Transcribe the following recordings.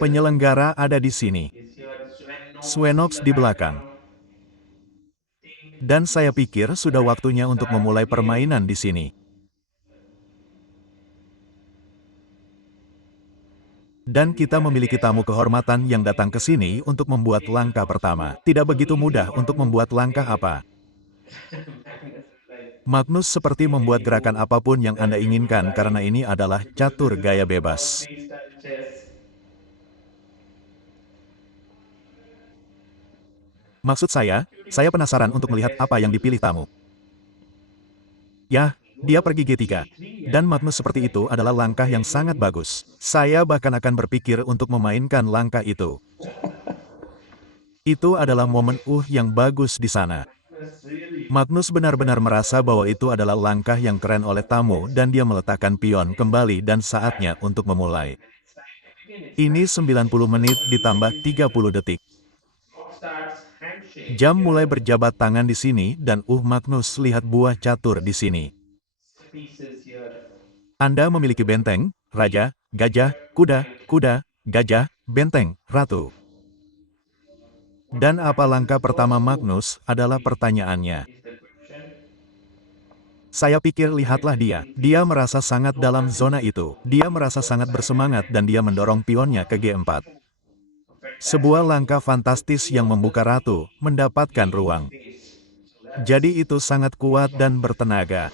Penyelenggara ada di sini. Swenox di belakang. Dan saya pikir sudah waktunya untuk memulai permainan di sini. Dan kita memiliki tamu kehormatan yang datang ke sini untuk membuat langkah pertama. Tidak begitu mudah untuk membuat langkah apa. Magnus seperti membuat gerakan apapun yang Anda inginkan karena ini adalah catur gaya bebas. Maksud saya penasaran untuk melihat apa yang dipilih tamu. Ya, dia pergi G3. Dan Magnus seperti itu adalah langkah yang sangat bagus. Saya bahkan akan berpikir untuk memainkan langkah itu. Itu adalah momen yang bagus di sana. Magnus benar-benar merasa bahwa itu adalah langkah yang keren oleh tamu dan dia meletakkan pion kembali dan saatnya untuk memulai. Ini 90 menit ditambah 30 detik. Jam mulai berjabat tangan di sini dan Magnus lihat buah catur di sini. Anda memiliki benteng, raja, gajah, kuda, kuda, gajah, benteng, ratu. Dan apa langkah pertama Magnus adalah pertanyaannya. Saya pikir lihatlah dia. Dia merasa sangat dalam zona itu. Dia merasa sangat bersemangat dan dia mendorong pionnya ke G4. Sebuah langkah fantastis yang membuka ratu, mendapatkan ruang. Jadi itu sangat kuat dan bertenaga.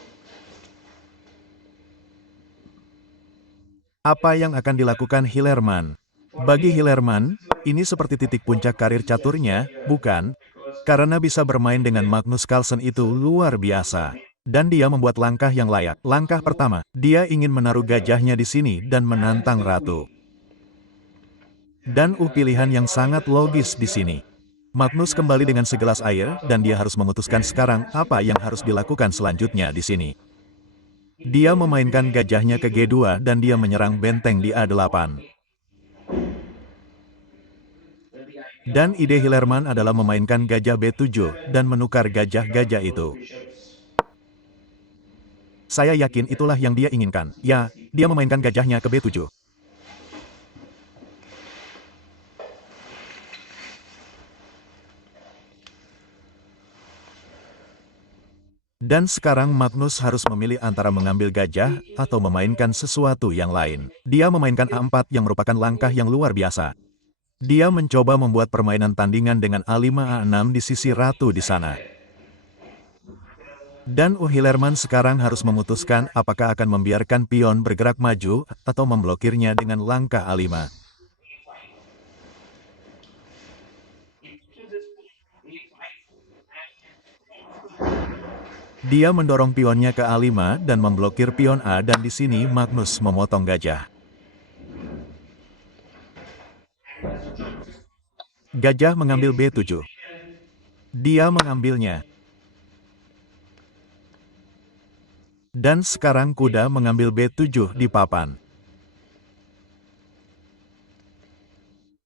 Apa yang akan dilakukan Hillerman? Bagi Hillerman, ini seperti titik puncak karir caturnya, bukan? Karena bisa bermain dengan Magnus Carlsen itu luar biasa. Dan dia membuat langkah yang layak. Langkah pertama, dia ingin menaruh gajahnya di sini dan menantang ratu. Dan pilihan yang sangat logis di sini. Magnus kembali dengan segelas air dan dia harus memutuskan sekarang apa yang harus dilakukan selanjutnya di sini. Dia memainkan gajahnya ke G2 dan dia menyerang benteng di A8. Dan ide Hillerman adalah memainkan gajah B7 dan menukar gajah-gajah itu. Saya yakin itulah yang dia inginkan. Ya, dia memainkan gajahnya ke B7. Dan sekarang Magnus harus memilih antara mengambil gajah atau memainkan sesuatu yang lain. Dia memainkan A4 yang merupakan langkah yang luar biasa. Dia mencoba membuat permainan tandingan dengan A5 A6 di sisi ratu di sana. Dan Hillerman sekarang harus memutuskan apakah akan membiarkan pion bergerak maju atau memblokirnya dengan langkah A5. Dia mendorong pionnya ke A5 dan memblokir pion A dan di sini Magnus memotong gajah. Gajah mengambil B7. Dia mengambilnya. Dan sekarang kuda mengambil B7 di papan.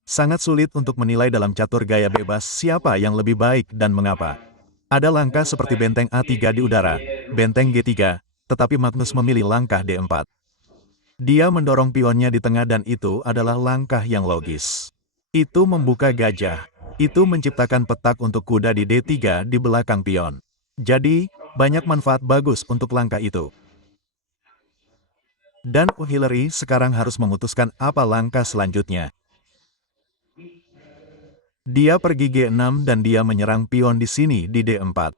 Sangat sulit untuk menilai dalam catur gaya bebas siapa yang lebih baik dan mengapa. Ada langkah seperti benteng A3 di udara, benteng G3, tetapi Magnus memilih langkah D4. Dia mendorong pionnya di tengah dan itu adalah langkah yang logis. Itu membuka gajah. Itu menciptakan petak untuk kuda di D3 di belakang pion. Jadi, banyak manfaat bagus untuk langkah itu. Dan Hillary sekarang harus memutuskan apa langkah selanjutnya. Dia pergi G6 dan dia menyerang pion di sini di D4.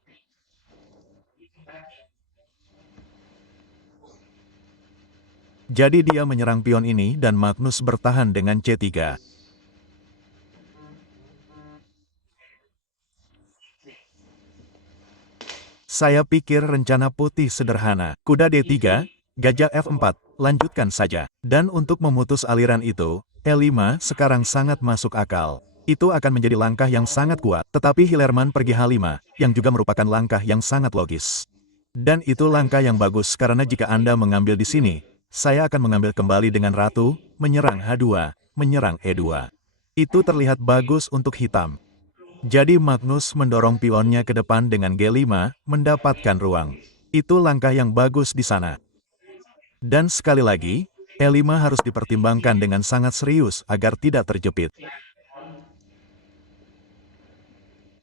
Jadi dia menyerang pion ini dan Magnus bertahan dengan C3. Saya pikir rencana putih sederhana. Kuda D3, gajah F4, lanjutkan saja. Dan untuk memutus aliran itu, E5 sekarang sangat masuk akal. Itu akan menjadi langkah yang sangat kuat, tetapi Hillerman pergi H5, yang juga merupakan langkah yang sangat logis. Dan itu langkah yang bagus karena jika Anda mengambil di sini, saya akan mengambil kembali dengan ratu, menyerang H2, menyerang E2. Itu terlihat bagus untuk hitam. Jadi Magnus mendorong pionnya ke depan dengan G5, mendapatkan ruang. Itu langkah yang bagus di sana. Dan sekali lagi, E5 harus dipertimbangkan dengan sangat serius agar tidak terjepit.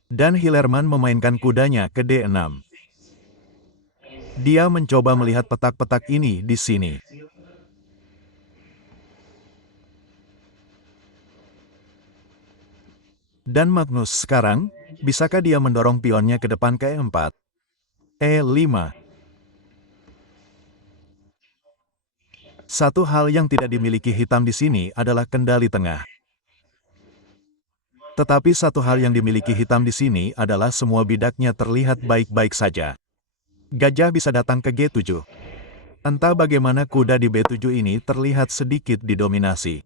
Dan Hillerman memainkan kudanya ke D6. Dia mencoba melihat petak-petak ini di sini. Dan Magnus sekarang, bisakah dia mendorong pionnya ke depan ke E4? E5. Satu hal yang tidak dimiliki hitam di sini adalah kendali tengah. Tetapi satu hal yang dimiliki hitam di sini adalah semua bidaknya terlihat baik-baik saja. Gajah bisa datang ke G7. Entah bagaimana kuda di B7 ini terlihat sedikit didominasi.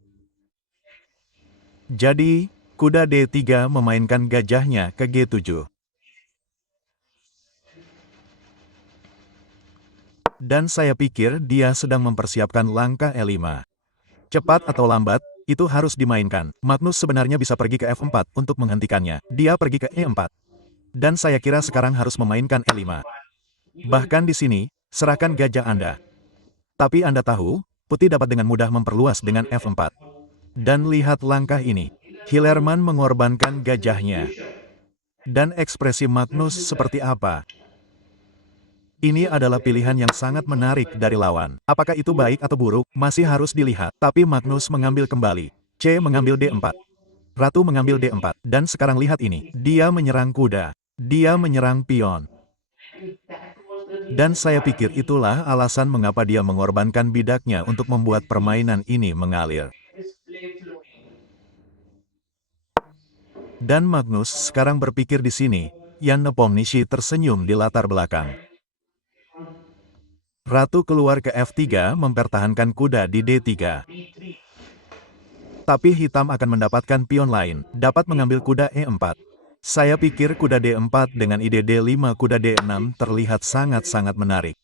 Jadi, kuda D3 memainkan gajahnya ke G7. Dan saya pikir dia sedang mempersiapkan langkah E5. Cepat atau lambat, itu harus dimainkan. Magnus sebenarnya bisa pergi ke F4 untuk menghentikannya. Dia pergi ke E4. Dan saya kira sekarang harus memainkan E5. Bahkan di sini, serahkan gajah Anda. Tapi Anda tahu, putih dapat dengan mudah memperluas dengan F4. Dan lihat langkah ini. Hillerman mengorbankan gajahnya. Dan ekspresi Magnus seperti apa? Ini adalah pilihan yang sangat menarik dari lawan. Apakah itu baik atau buruk, masih harus dilihat. Tapi Magnus mengambil kembali. C mengambil D4. Ratu mengambil D4. Dan sekarang lihat ini. Dia menyerang kuda. Dia menyerang pion. Dan saya pikir itulah alasan mengapa dia mengorbankan bidaknya untuk membuat permainan ini mengalir. Dan Magnus sekarang berpikir di sini. Jan Nepomniachtchi tersenyum di latar belakang. Ratu keluar ke F3 mempertahankan kuda di D3. Tapi hitam akan mendapatkan pion lain, dapat mengambil kuda E4. Saya pikir kuda D4 dengan ide D5 kuda D6 terlihat sangat-sangat menarik.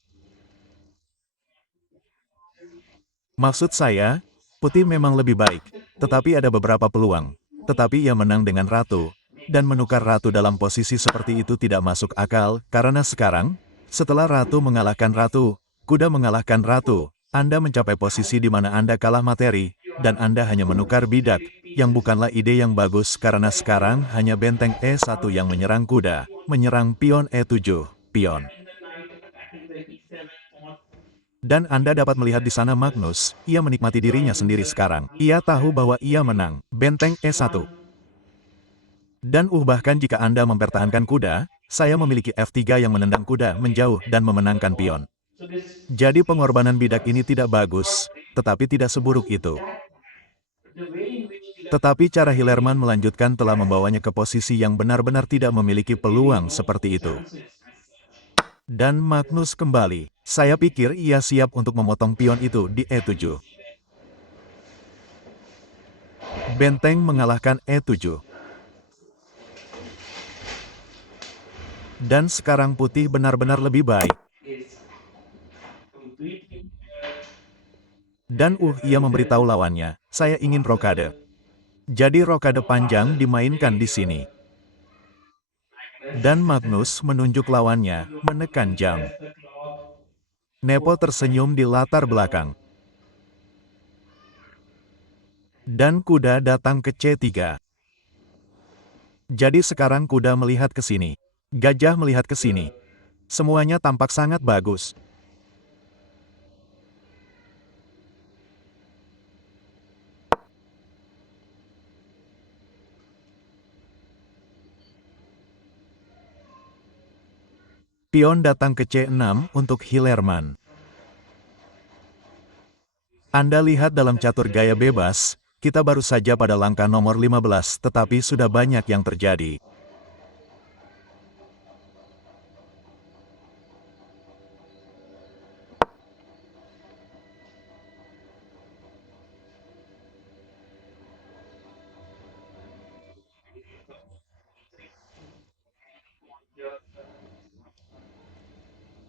Maksud saya, putih memang lebih baik, tetapi ada beberapa peluang. Tetapi ia menang dengan ratu, dan menukar ratu dalam posisi seperti itu tidak masuk akal, karena sekarang, setelah ratu mengalahkan ratu, kuda mengalahkan ratu, Anda mencapai posisi di mana Anda kalah materi, dan Anda hanya menukar bidak, yang bukanlah ide yang bagus karena sekarang hanya benteng E1 yang menyerang kuda, menyerang pion E7, pion. Dan Anda dapat melihat di sana Magnus, ia menikmati dirinya sendiri sekarang. Ia tahu bahwa ia menang, benteng E1. Dan bahkan jika Anda mempertahankan kuda, saya memiliki F3 yang menendang kuda menjauh dan memenangkan pion. Jadi pengorbanan bidak ini tidak bagus, tetapi tidak seburuk itu. Tetapi cara Hillerman melanjutkan telah membawanya ke posisi yang benar-benar tidak memiliki peluang seperti itu. Dan Magnus kembali. Saya pikir ia siap untuk memotong pion itu di E7. Benteng mengalahkan E7. Dan sekarang putih benar-benar lebih baik. Dan ia memberitahu lawannya, saya ingin rokade. Jadi rokade panjang dimainkan di sini. Dan Magnus menunjuk lawannya, menekan jam. Nepo tersenyum di latar belakang. Dan kuda datang ke C3. Jadi sekarang kuda melihat ke sini. Gajah melihat ke sini. Semuanya tampak sangat bagus. Pion datang ke C6 untuk Hillerman. Anda lihat dalam catur gaya bebas, kita baru saja pada langkah nomor 15 tetapi sudah banyak yang terjadi.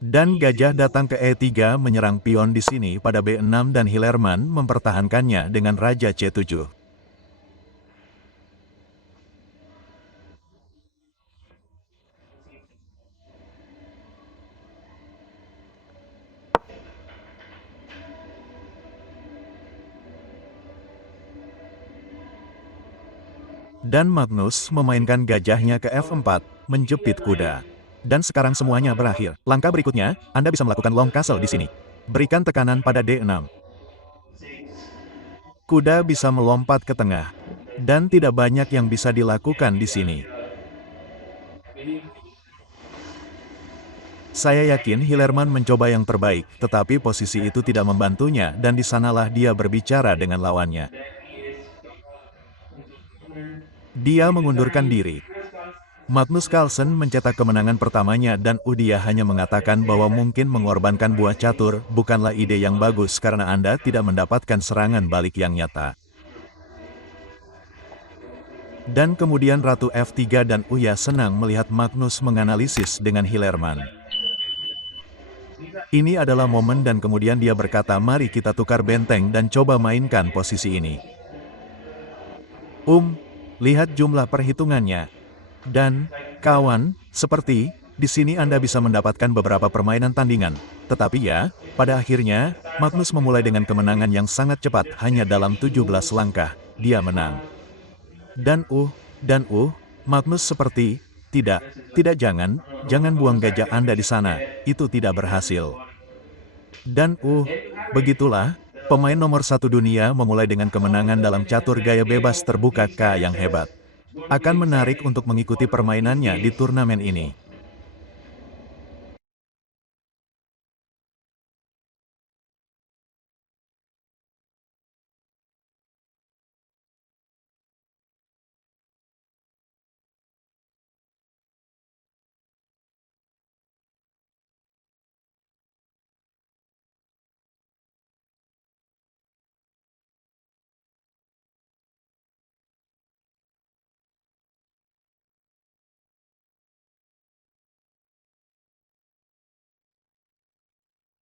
Dan gajah datang ke E3 menyerang pion di sini pada B6 dan Hillerman mempertahankannya dengan Raja C7. Dan Magnus memainkan gajahnya ke F4, menjepit kuda. Dan sekarang semuanya berakhir. Langkah berikutnya, Anda bisa melakukan long castle di sini. Berikan tekanan pada D6. Kuda bisa melompat ke tengah. Dan tidak banyak yang bisa dilakukan di sini. Saya yakin Hillerman mencoba yang terbaik, tetapi posisi itu tidak membantunya dan di sanalah dia berbicara dengan lawannya. Dia mengundurkan diri. Magnus Carlsen mencetak kemenangan pertamanya dan dia hanya mengatakan bahwa mungkin mengorbankan buah catur bukanlah ide yang bagus karena Anda tidak mendapatkan serangan balik yang nyata. Dan kemudian Ratu F3 dan Uya senang melihat Magnus menganalisis dengan Hillerman. Ini adalah momen dan kemudian dia berkata mari kita tukar benteng dan coba mainkan posisi ini. Lihat jumlah perhitungannya. Dan, kawan, seperti, di sini Anda bisa mendapatkan beberapa permainan tandingan. Tetapi ya, pada akhirnya, Magnus memulai dengan kemenangan yang sangat cepat hanya dalam 17 langkah, dia menang. Dan Magnus seperti, tidak, jangan buang gajah Anda di sana, itu tidak berhasil. Dan begitulah, pemain nomor 1 dunia memulai dengan kemenangan dalam catur gaya bebas terbuka K yang hebat. Akan menarik untuk mengikuti permainannya di turnamen ini.